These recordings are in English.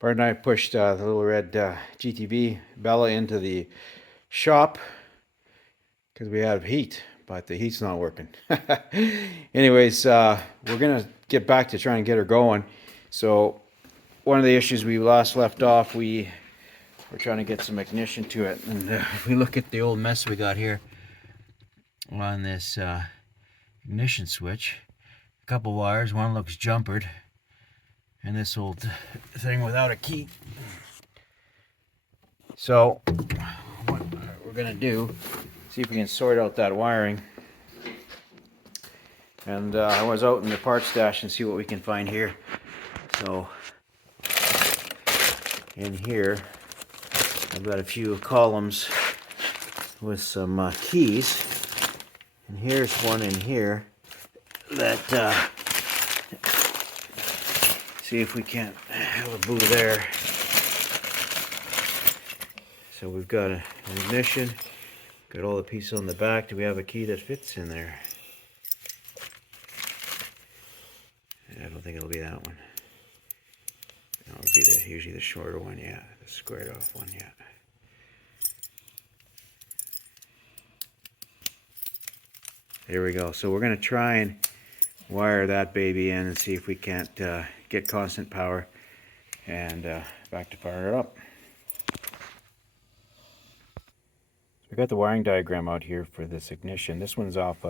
Bart and I pushed the little red GTV Bella into the shop because we have heat, but the heat's not working. Anyways, we're gonna get back to trying to get her going. So one of the issues we last left off, we were trying to get some ignition to it, and if we look at the old mess we got here on this ignition switch, a couple wires, one looks jumpered, and this old thing without a key. So what we're gonna do, see if we can sort out that wiring. And I was out in the parts stash and see what we can find here. So in here I've got a few columns with some keys, and here's one in here that see if we can't have a boo there. So we've got an ignition, got all the pieces on the back. Do we have a key that fits in there? I don't think it'll be that one. No, it'll be usually the shorter one, yeah, the squared off one, yeah. There we go. So we're going to try and wire that baby in and see if we can't get constant power and back to fire it up. So we got the wiring diagram out here for this ignition. This one's off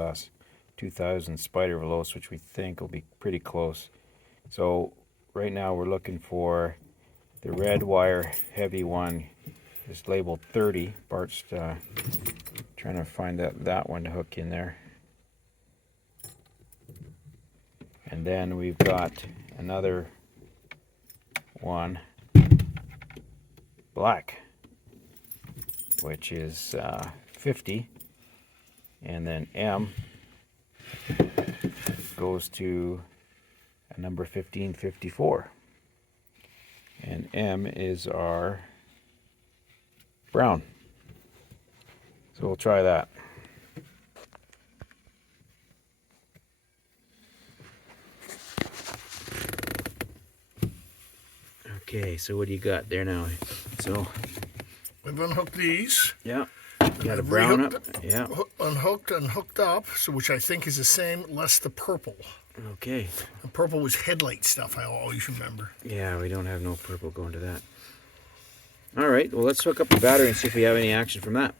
2000 Spider Veloce, which we think will be pretty close. So right now we're looking for the red wire heavy one. It's labeled 30. Bart's trying to find that one to hook in there. And then we've got another one, black, which is 50, and then M goes to a number 1554, and M is our brown. So we'll try that. Okay, so what do you got there now? So we've unhooked these. Yeah, you got a brown up. Yeah, unhooked and hooked up. So which I think is the same, less the purple. Okay. The purple was headlight stuff. I always remember. Yeah, we don't have no purple going to that. All right, well let's hook up the battery and see if we have any action from that.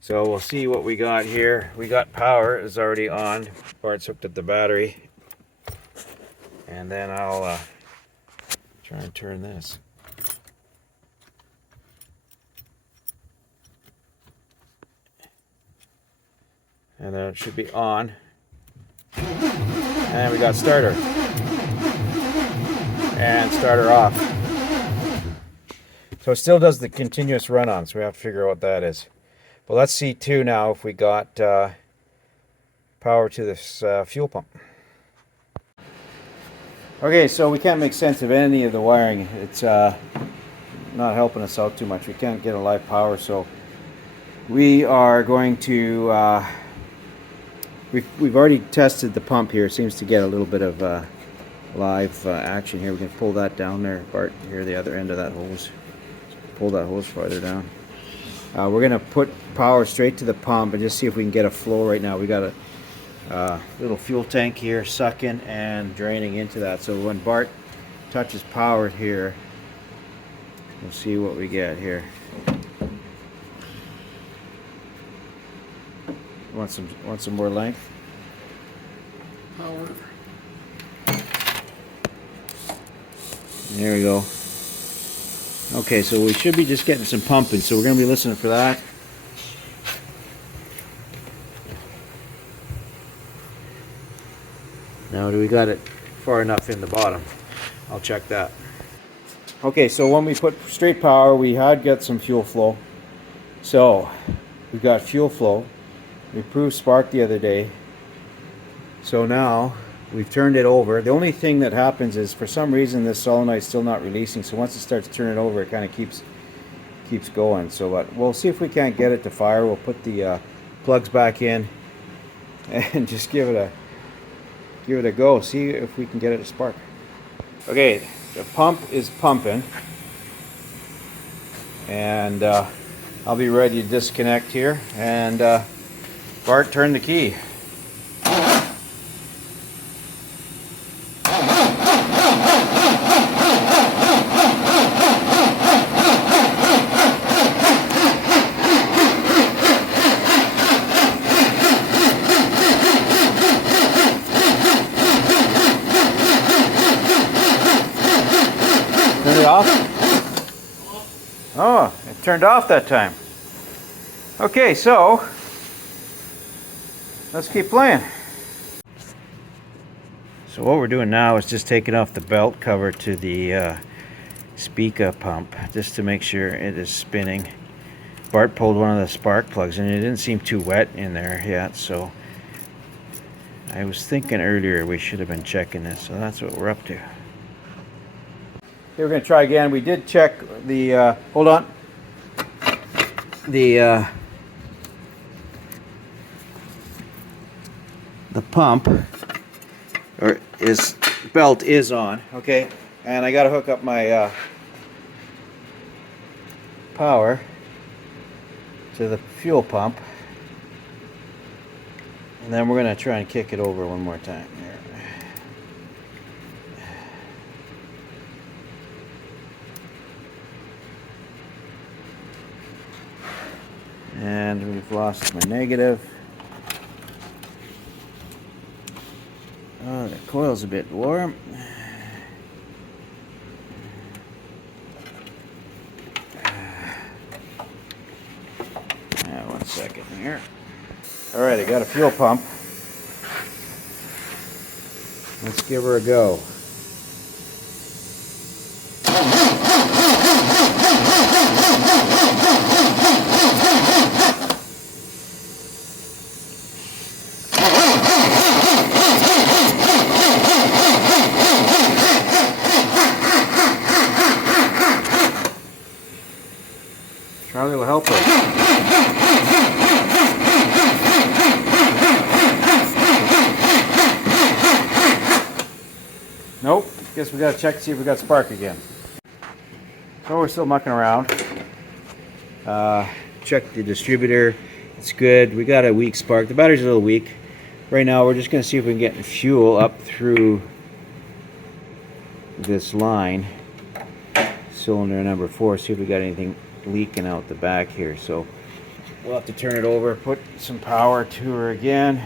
So we'll see what we got here. We got power is already on. Bart's hooked up the battery, and then I'll try and turn this. And then it should be on. And we got starter. And starter off. So it still does the continuous run on, so we have to figure out what that is. But let's see too now if we got power to this fuel pump. Okay, so we can't make sense of any of the wiring. It's not helping us out too much. We can't get a live power, so we are going to we've already tested the pump here. It seems to get a little bit of live action here. We can pull that down there, Bart, here the other end of that hose. Pull that hose farther down. We're going to put power straight to the pump and just see if we can get a flow right now. We got a little fuel tank here sucking and draining into that. So when Bart touches power here, we'll see what we get here. Want some more length? Power. There we go. Okay, so we should be just getting some pumping, so we're going to be listening for that. Now, do we got it far enough in the bottom? I'll check that. Okay, so when we put straight power, we had got some fuel flow. So, we got fuel flow. We proved spark the other day. So now, we've turned it over. The only thing that happens is, for some reason, this solenoid is still not releasing. So once it starts turning over, it kind of keeps going. So, but we'll see if we can't get it to fire. We'll put the plugs back in and just give it a go. See if we can get it to spark. Okay, the pump is pumping, and I'll be ready to disconnect here, and Bart, turn the key. Turn it off? Oh, it turned off that time. Okay, so let's keep playing. So what we're doing now is just taking off the belt cover to the Spica pump, just to make sure it is spinning. Bart pulled one of the spark plugs and it didn't seem too wet in there yet, so I was thinking earlier we should have been checking this, so that's what we're up to. Okay, we're going to try again. We did check the, hold on, the pump, or is belt is on, okay, and I got to hook up my power to the fuel pump, and then we're going to try and kick it over one more time here. And we've lost my negative. Oh, the coil's a bit warm. One second here. Alright, I got a fuel pump. Let's give her a go. Charlie will help us. Nope. Guess we gotta check to see if we got spark again. So we're still mucking around. Check the distributor. It's good. We got a weak spark. The battery's a little weak. Right now we're just gonna see if we can get fuel up through this line. Cylinder number 4. See if we got anything leaking out the back here. So we'll have to turn it over, put some power to her again,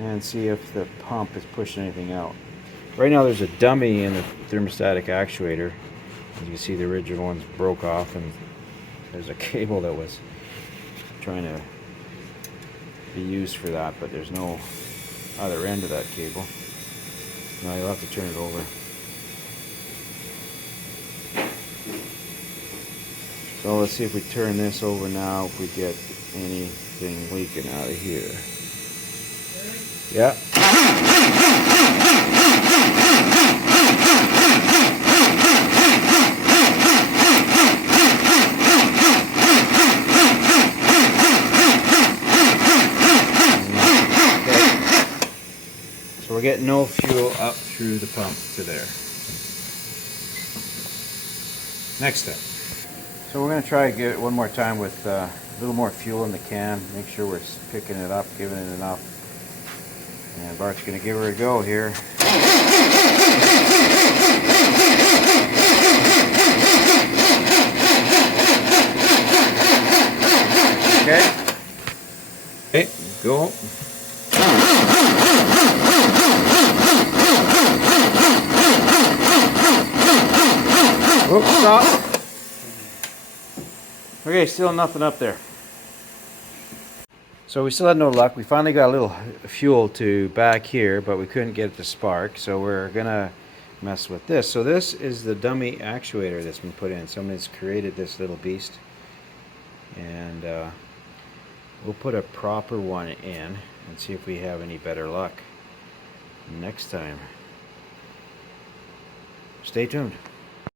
and see if the pump is pushing anything out. Right now there's a dummy in the thermostatic actuator. As you can see, the original ones broke off, and there's a cable that was trying to be used for that, but there's no other end of that cable. Now you'll have to turn it over. So let's see if we turn this over now, if we get anything leaking out of here. Yeah. So we're getting no fuel up through the pump to there. Next step. So we're going to try to get it one more time with a little more fuel in the can. Make sure we're picking it up, giving it enough. And Bart's going to give her a go here. Okay. Okay, go. Oops, stop. Okay, still nothing up there. So we still had no luck. We finally got a little fuel to back here, but we couldn't get it to spark. So we're gonna mess with this. So this is the dummy actuator that's been put in. Somebody's created this little beast, and we'll put a proper one in and see if we have any better luck next time. Stay tuned.